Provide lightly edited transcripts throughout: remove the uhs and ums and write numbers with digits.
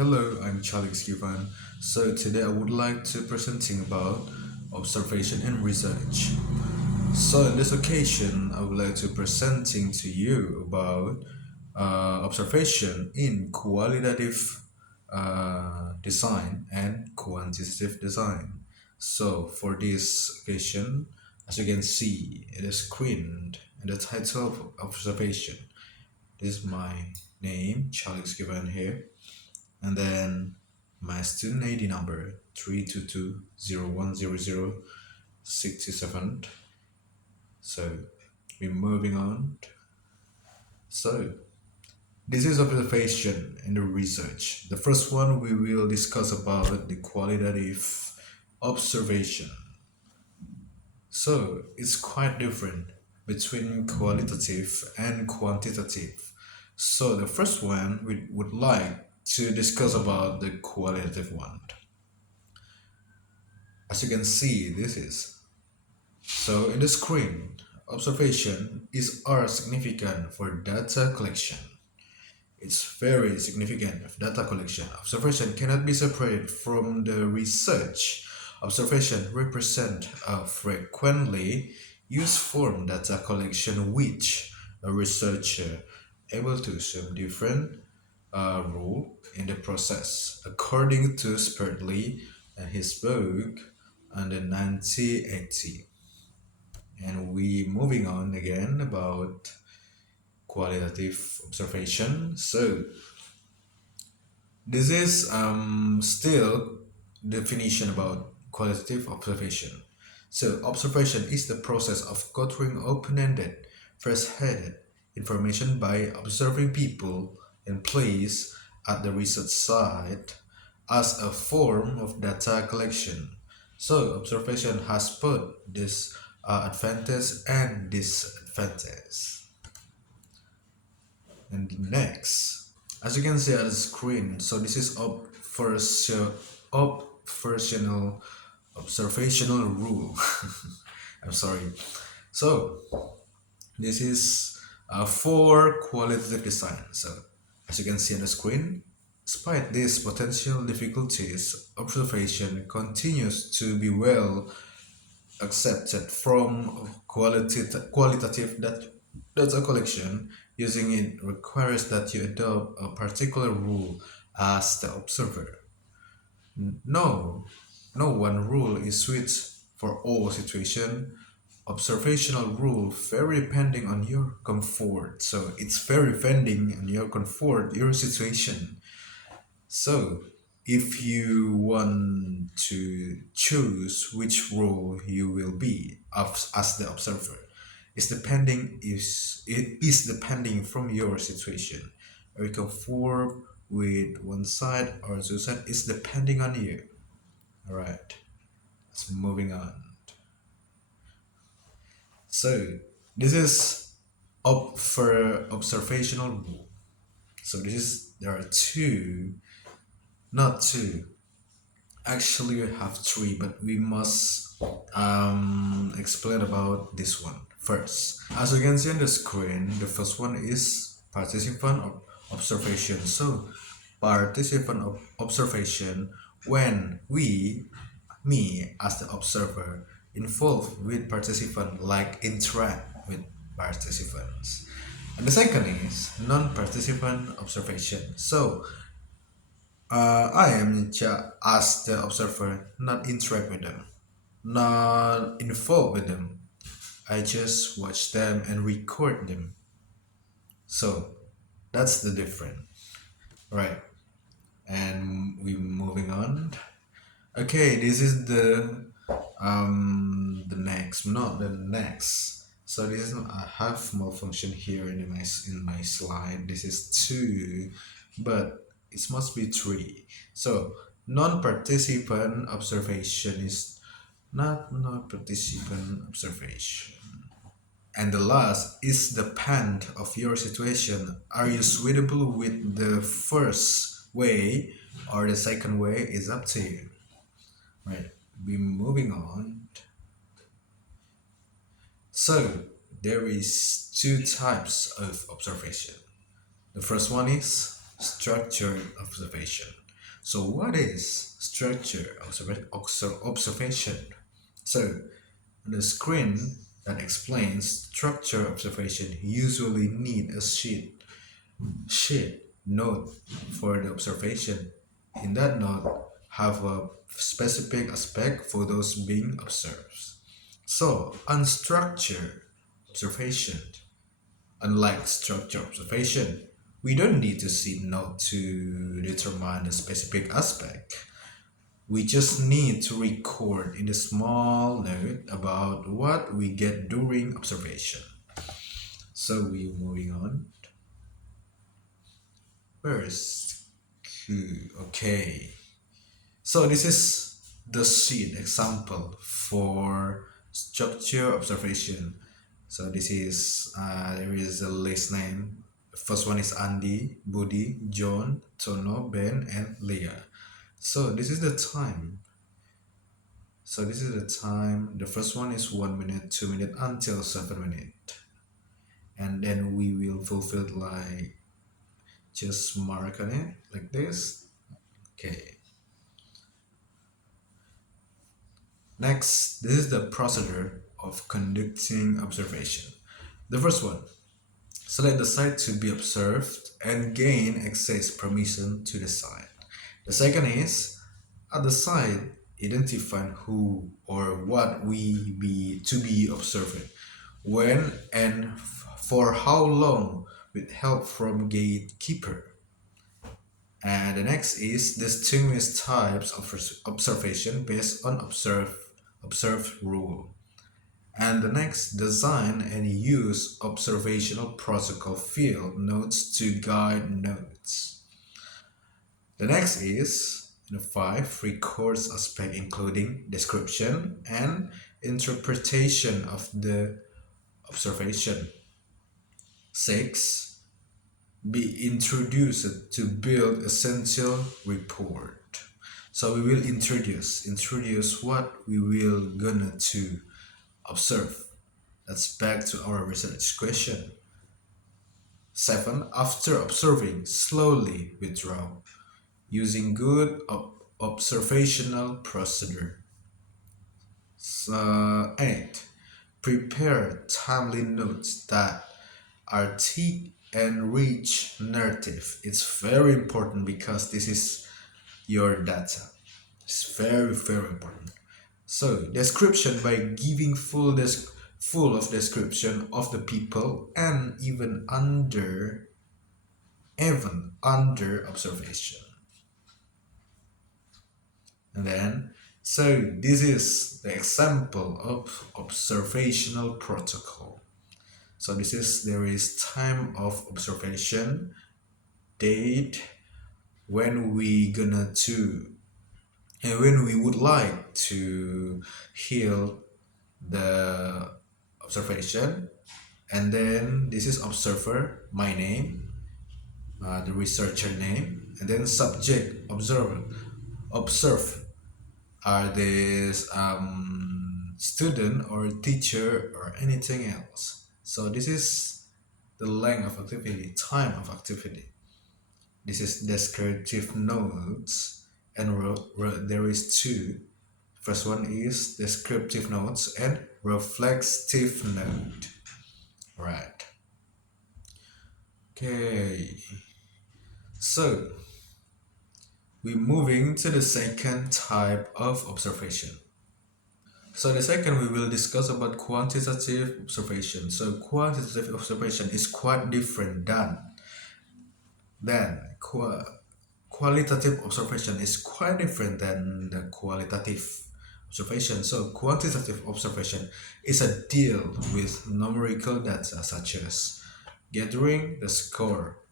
Hello, I'm Chalix Givan. So today I would like to presenting about observation and research. So in this occasion, I would like to presenting to you about observation in qualitative design and quantitative design. So for this occasion, as you can see, it is screened and the title of observation. This is my name, Chalix Givan here, and then my student ID number 322010067. So we're moving on. So this is observation and the research. The first one we will discuss about the qualitative observation. So it's quite different between qualitative and quantitative. So the first one we would like to discuss about the qualitative one. As you can see, this is. So in the screen, observation is are significant for data collection. It's very significant of data collection. Observation cannot be separated from the research. Observation represent a frequently used form data collection which a researcher able to assume different role in the process, according to Spurtley and his book under 1980. And we moving on again about qualitative observation. So this is still definition about qualitative observation. So observation is the process of gathering open-ended, first-handed information by observing people and place at the research site as a form of data collection. So observation has both this advantage and disadvantage. And next, as you can see at the screen, so this is observational observational rule. I'm sorry. So this is for qualitative design. So as you can see on the screen, despite these potential difficulties, observation continues to be well accepted from qualitative data collection. Using it requires that you adopt a particular rule as the observer. No, no one rule is suited for all situations. Observational rule vary depending on your comfort. So it's very depending on your comfort, your situation. So if you want to choose which role you will be as the observer, it is depending from your situation. Are you comfortable with one side or two side? It's depending on you. All right. Let's moving on. So this is up for observational rule. So this is there are two, not two. Actually, we have three, but we must explain about this one first. As you can see on the screen, the first one is participant observation. So participant observation when me as the observer involved with participant, like interact with participants. And the second is non-participant observation. So I am as the observer, not interact with them, not involved with them. I just watch them and record them. So that's the difference, right? And we're moving on. Okay, this is the next, not the next. So this is I have malfunction here in my slide. This is two, but it must be three. So non-participant observation is not non-participant observation. And the last is depend of your situation. Are you suitable with the first way or the second way is up to you. Right. Be moving on. So there is two types of observation. The first one is structured observation. So what is structure observation? So the screen that explains structure observation usually need a sheet note for the observation. In that note, have a specific aspect for those being observed. So unstructured observation, unlike structured observation, we don't need to see note to determine a specific aspect. We just need to record in a small note about what we get during observation. So we're moving on. First, okay. So this is the sheet example for structure observation. So this is there is a list name. First one is Andy, Budi, John, Tono, Ben, and Leah. So this is the time. So this is the time. The first one is 1 minute, 2 minute until 7 minutes, and then we will fulfill like just mark on it like this. Okay. Next, this is the procedure of conducting observation. The first one, select the site to be observed and gain access permission to the site. The second is, at the site, identify who or what we be to be observed, when and for how long with help from gatekeeper. And the next is distinguish types of observation based on observed rule. And the next, design and use observational protocol field notes to guide notes. The next is the 5 records aspect including description and interpretation of the observation. 6, be introduced to build essential report. So we will introduce what we will gonna to observe. That's back to our research question. 7, after observing, slowly withdraw using good observational procedure. 8, prepare timely notes that are thick and rich narrative. It's very important because this is your data. It's very, very important. So description by giving full of description of the people and even under observation. And then so this is the example of observational protocol. So this is there is time of observation, date, when we gonna to and when we would like to heal the observation, and then this is observer, my name, the researcher name, and then subject, observer, observe are this student or teacher or anything else. So this is the length of activity, time of activity. This is descriptive notes, and there is two. First one is descriptive notes and reflexive note. Right. Okay. So we're moving to the second type of observation. So the second we will discuss about quantitative observation. So quantitative observation is quite different than qualitative observation is quite different than the qualitative observation. So quantitative observation is a deal with numerical data such as gathering the score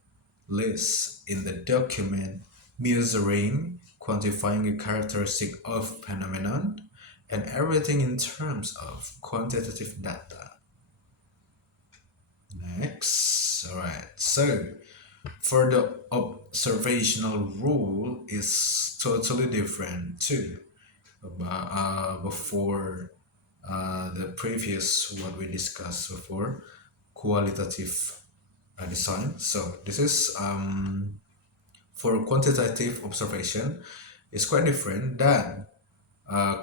lists in the document, measuring, quantifying a characteristic of phenomenon, and everything in terms of quantitative data. Next, all right. So for the observational rule is totally different too. Before the previous what we discussed before, qualitative design. So this is for quantitative observation is quite different than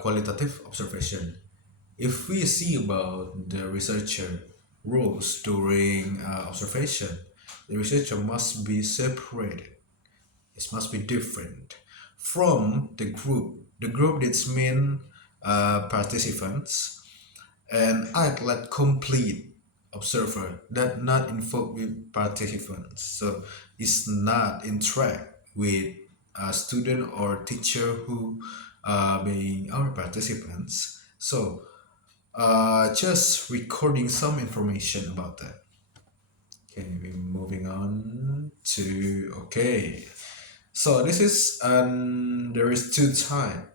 qualitative observation. If we see about the researcher roles during observation, the researcher must be separated. It must be different from the group. The group that's main participants and act like complete observer that not involved with participants. So it's not interact with a student or teacher who being our participants. So just recording some information about that. Okay, we're moving on to okay. So this is there is two type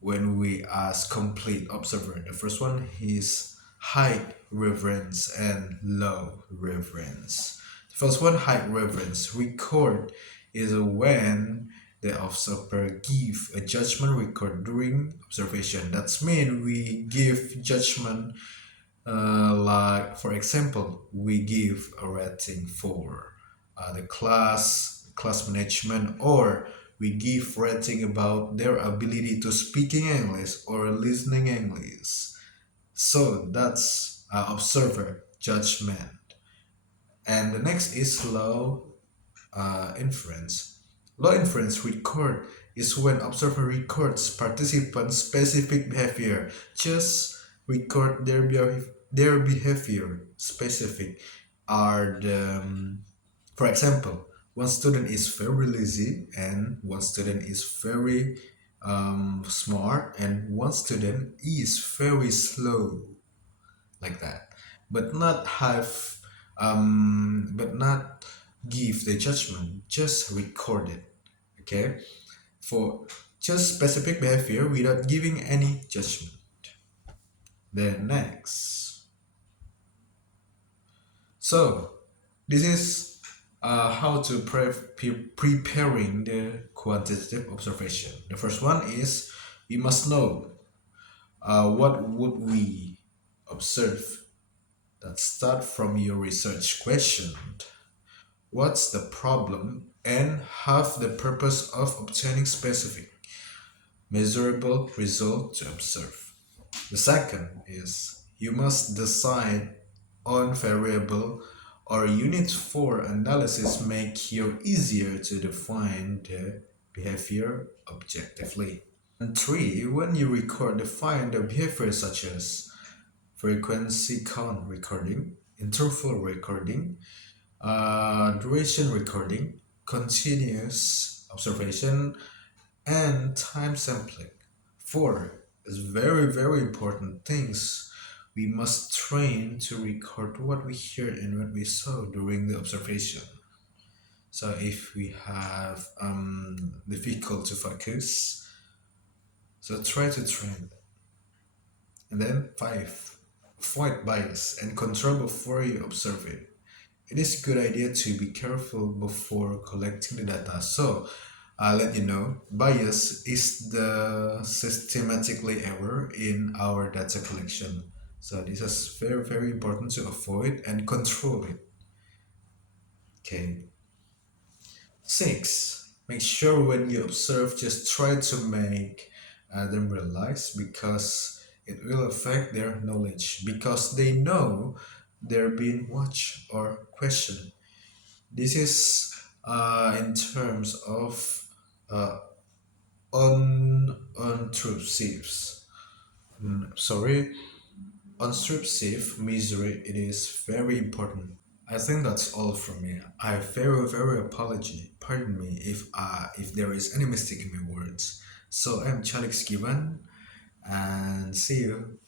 when we ask complete observer. The first one is high reverence and low reverence. The first one, high reverence. Record is when the observer give a judgment record during observation. That's mean we give judgment like for example, we give a rating for the class management, or we give rating about their ability to speaking English or listening English. So that's observer judgment. And the next is low inference. Low inference record is when observer records participants' specific behavior. Just record their behavior specific are the for example, one student is very lazy and one student is very smart and one student is very slow, like that, but not have but not give the judgment, just record it. Okay, for just specific behavior without giving any judgment. Then next, so this is how to preparing the quantitative observation. The first one is we must know what would we observe. That start from your research question. What's the problem and have the purpose of obtaining specific, measurable result to observe. The second is you must decide on variable or units for analysis make it easier to define the behavior objectively. Three, when you record, define the behavior such as frequency count recording, interval recording, duration recording, continuous observation, and time sampling. Four is very, very important things. We must train to record what we heard and what we saw during the observation. So if we have difficult to focus, so try to train. And then five, avoid bias and control before you observe it. It is a good idea to be careful before collecting the data. So I'll let you know, bias is the systematically error in our data collection. So this is very, very important to avoid and control it. Okay. Six, make sure when you observe, just try to make them realize because it will affect their knowledge because they know they're being watched or questioned. This is in terms of uh, unobtrusive. Sorry, unobtrusive misery. It is very important. I think that's all from me. I very very apology. Pardon me if there is any mistake in my words. So I'm Chalix Givan, and see you.